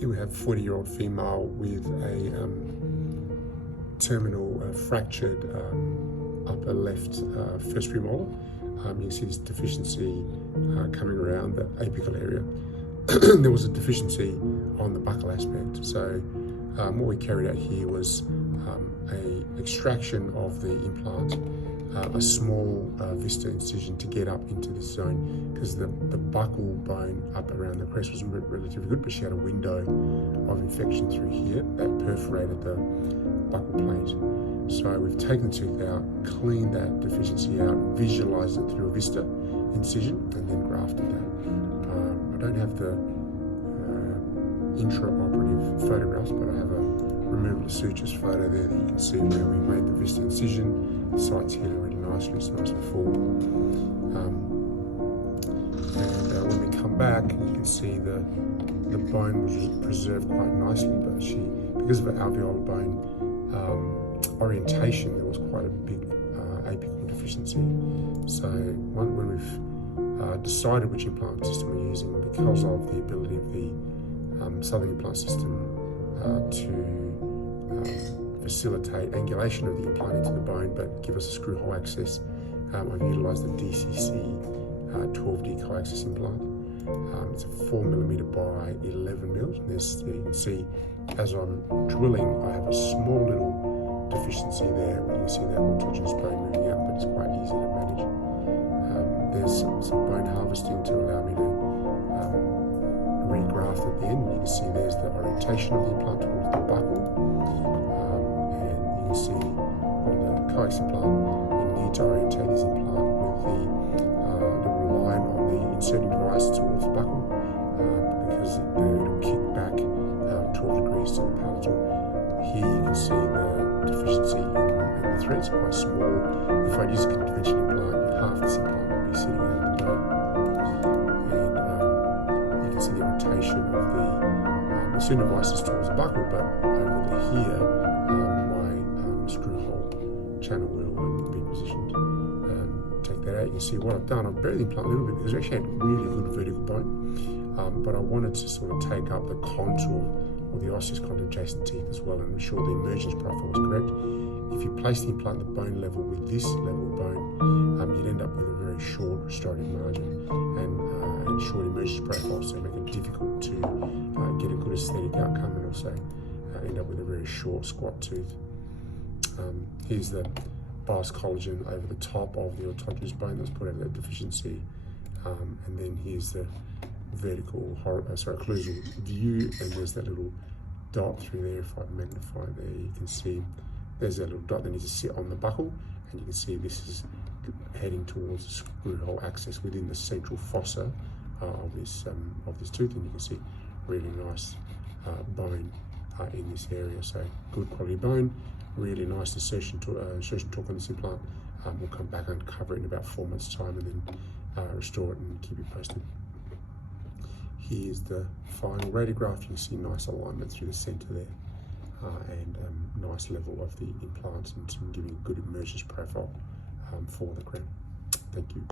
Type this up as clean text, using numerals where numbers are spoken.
Here we have a 40-year-old female with a terminal fractured upper left first premolar. You can see this deficiency coming around the apical area. There was a deficiency on the buccal aspect. So what we carried out here was a extraction of the implant, a small vista incision to get up into this zone, because the buccal bone up around the crest was relatively good, but she had a window of infection through here that perforated the buccal plate. So we've taken the tooth out, cleaned that deficiency out, visualised it through a vista incision, and then grafted that. I don't have the intra-operative photographs, but I have a removal of sutures photo there that you can see where we made the vista incision. The site's healing really nicely, it's nice and full. And when we come back, you can see the bone was preserved quite nicely, but because of the alveolar bone orientation, there was quite a big apical deficiency. So when we've decided which implant system we're using, because of the ability of the Southern implant system to facilitate angulation of the implant into the bone, but give us a screw hole access, I've utilised the DCC 12D coaxial implant. It's a 4mm by 11mm. And you can see as I'm drilling, I have a small little deficiency there. You can see that autogenous bone moving out, but it's quite easy to manage. There's some bone harvesting to allow me to regraft at the end. You can see there's the orientation of the implant towards the buccal. And you can see on the coaxial implant, you need to orientate this implant with the little line on the inserting device towards the buccal, because it'll kick back 12 degrees to the palatal. Here you can see the deficiency in the threads, quite small. If I use a conventional implant, half this implant will be sitting out of the bone. And you can see the rotation of the inserting devices towards the buccal, but over here, my screw hole channel will be positioned. Take that out, you can see what I've done. I've buried the implant a little bit because we actually had really good vertical bone, but I wanted to sort of take up the contour or the osseous contour adjacent teeth as well and ensure the emergence profile was correct. If you place the implant at the bone level with this level of bone, you'd end up with a very short restorative margin and short emergence profile, so make it difficult to get a good aesthetic outcome and also end up with a very short squat tooth. Here's the bias collagen over the top of the autogenous bone that's put out that deficiency, and then here's the vertical, occlusal view, and there's that little dot through there. If I magnify there, you can see there's that little dot that needs to sit on the buccal, and you can see this is heading towards the screw hole access within the central fossa of this tooth, and you can see really nice bone in this area. So good quality bone, really nice insertion torque on this implant. We'll come back and cover it in about 4 months' time, and then restore it and keep you posted. Here's the final radiograph. You can see nice alignment through the centre there, and nice level of the implant, and giving a good emergence profile for the crown. Thank you.